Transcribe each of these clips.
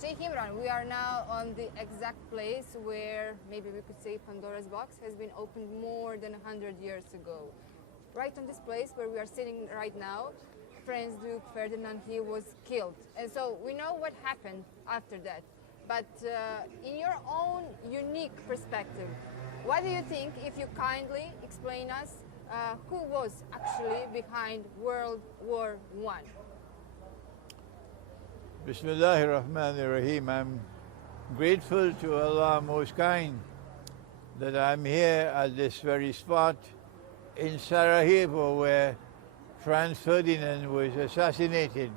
Sheikh Imran, we are now on the exact place where maybe we could say Pandora's box has been opened more than 100 years ago. Right on this place where we are sitting right now, Prince Duke Ferdinand, he was killed. And so we know what happened after that. But in your own unique perspective, what do you think, if you kindly explain us, who was actually behind World War I? Bismillahir Rahmanir Rahim. I'm grateful to Allah Most Kind that I'm here at this very spot in Sarajevo, where Franz Ferdinand was assassinated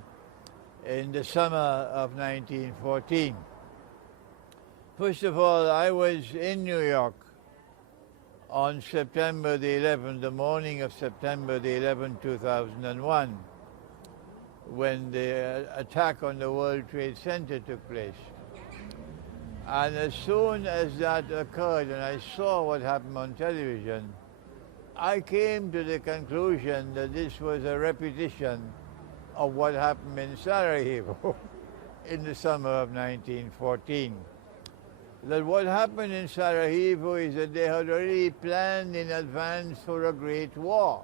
in the summer of 1914. First of all, I was in New York on September the 11th, the morning of September the 11th, 2001, when the attack on the World Trade Center took place. And as soon as that occurred and I saw what happened on television, I came to the conclusion that this was a repetition of what happened in Sarajevo in the summer of 1914. That what happened in Sarajevo is that they had already planned in advance for a great war.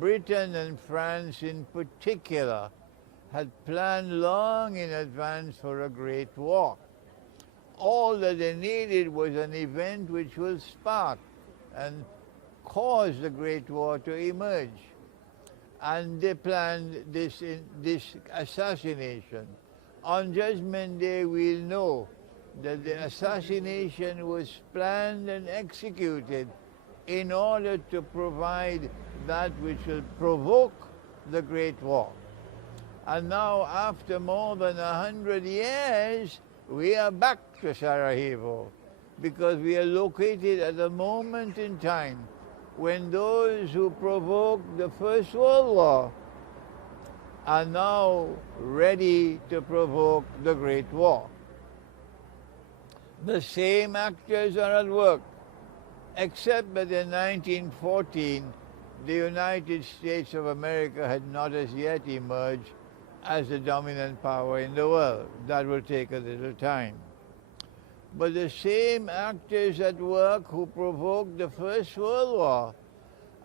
Britain and France in particular had planned long in advance for a great war. All that they needed was an event which will spark and cause the Great War to emerge. And they planned this assassination. On Judgment Day, we'll know that the assassination was planned and executed in order to provide that which will provoke the Great War. And now, after more than 100 years, we are back to Sarajevo, because we are located at a moment in time when those who provoked the First World War are now ready to provoke the Great War. The same actors are at work, except that in 1914, the United States of America had not as yet emerged as the dominant power in the world. That will take a little time. But the same actors at work who provoked the First World War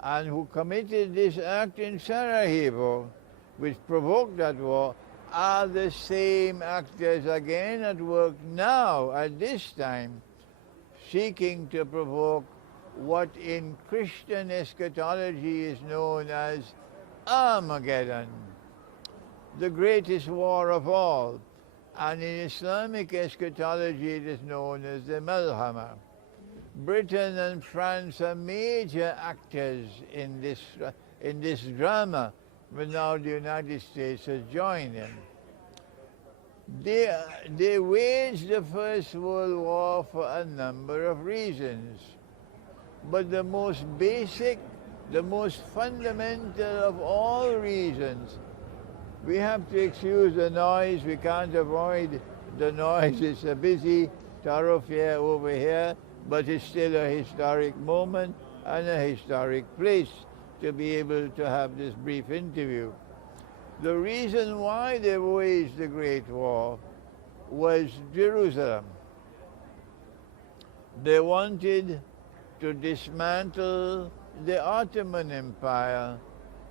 and who committed this act in Sarajevo, which provoked that war, are the same actors again at work now, at this time, seeking to provoke what in Christian eschatology is known as Armageddon, the greatest war of all. And in Islamic eschatology it is known as the Malhama. Britain and France are major actors in this drama, but now the United States has joined them. They waged the First World War for a number of reasons. But the most basic, the most fundamental of all reasons, we have to excuse the noise, we can't avoid the noise. It's a busy thoroughfare over here, but it's still a historic moment and a historic place to be able to have this brief interview. The reason why they waged the Great War was Jerusalem. They wanted to dismantle the Ottoman Empire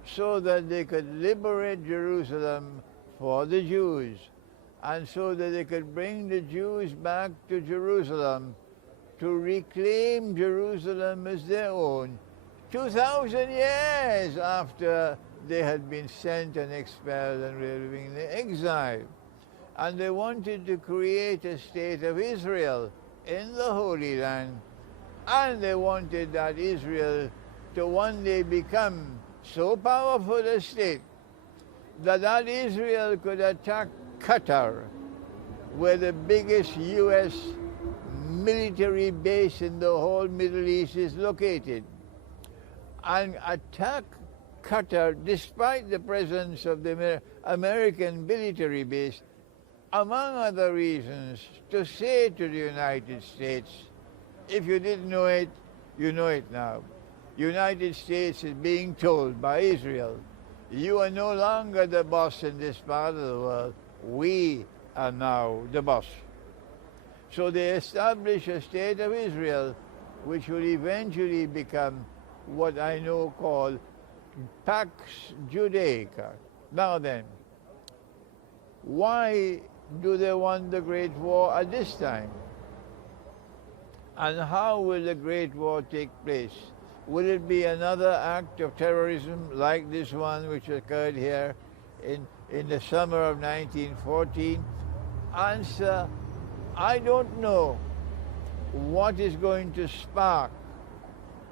so that they could liberate Jerusalem for the Jews, and so that they could bring the Jews back to Jerusalem to reclaim Jerusalem as their own 2,000 years after they had been sent and expelled and were living in exile. And they wanted to create a state of Israel in the Holy Land, and they wanted that Israel to one day become so powerful a state that Israel could attack Qatar, where the biggest U.S. military base in the whole Middle East is located, and attack Qatar despite the presence of the American military base, among other reasons, to say to the United States, if you didn't know it, you know it now. United States is being told by Israel, you are no longer the boss in this part of the world. We and now the boss. So they established a state of Israel, which will eventually become what I know called Pax Judaica. Now then, why do they want the Great War at this time? And how will the Great War take place? Will it be another act of terrorism like this one which occurred here in the summer of 1914? Answer, I don't know what is going to spark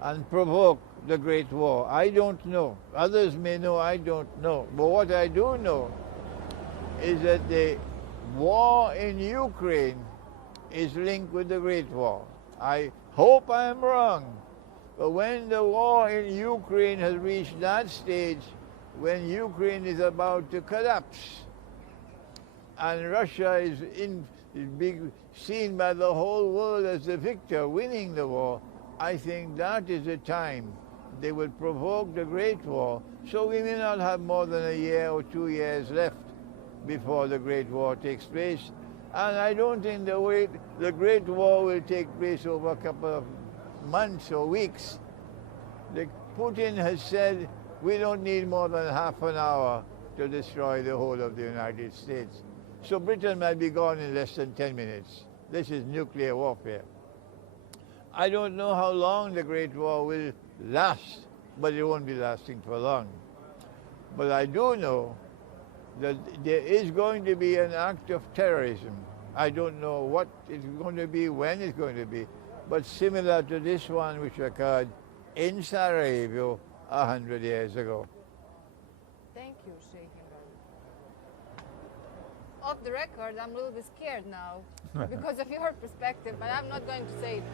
and provoke the Great War. I don't know. Others may know, I don't know. But what I do know is that the war in Ukraine is linked with the Great War. I hope I am wrong, but when the war in Ukraine has reached that stage, when Ukraine is about to collapse, and Russia is being seen by the whole world as the victor, winning the war, I think that is the time they will provoke the Great War. So we may not have more than a year or 2 years left before the Great War takes place. And I don't think the Great War will take place over a couple of months or weeks. Putin has said we don't need more than half an hour to destroy the whole of the United States. So Britain might be gone in less than 10 minutes. This is nuclear warfare. I don't know how long the Great War will last, but it won't be lasting for long. But I do know that there is going to be an act of terrorism. I don't know what it's going to be, when it's going to be, but similar to this one which occurred in Sarajevo 100 years ago. Thank you, Sheikh Imran. Off the record, I'm a little bit scared now because of your perspective, but I'm not going to say it.